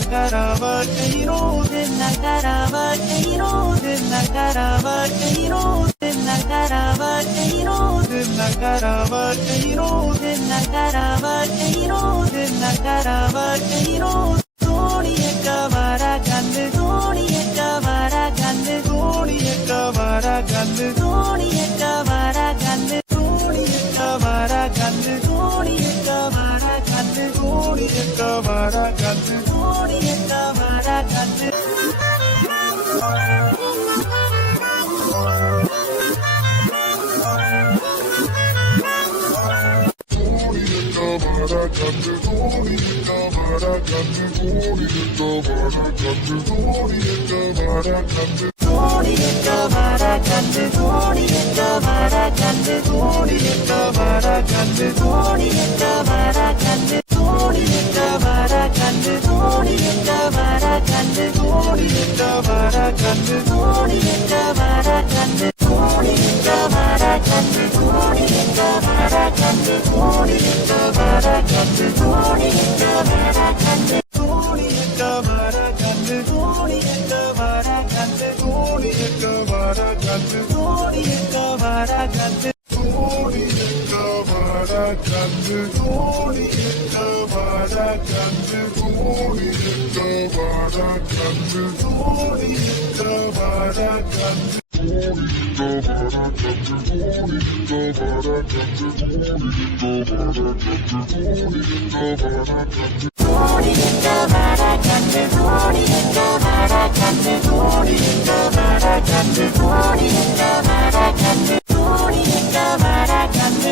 நகரவாழ்க்கையிரோது நகரவாழ்க்கையிரோது நகரவாழ்க்கையிரோது நகரவாழ்க்கையிரோது நகரவாழ்க்கையிரோது நகரவாழ்க்கையிரோது நகரவாழ்க்கையிரோது தோணியக்க வர கண்டு தோணியக்க வர கண்டு தோணியக்க வர கண்டு தோணியக்க வர கண்டு தோணியக்க வர கண்டு தோணியக்க வர கண்டு தோணியக்க வர கண்டு தோணியக்க வர கண்டு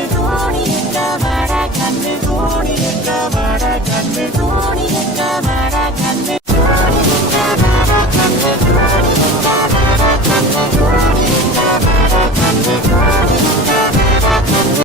Tony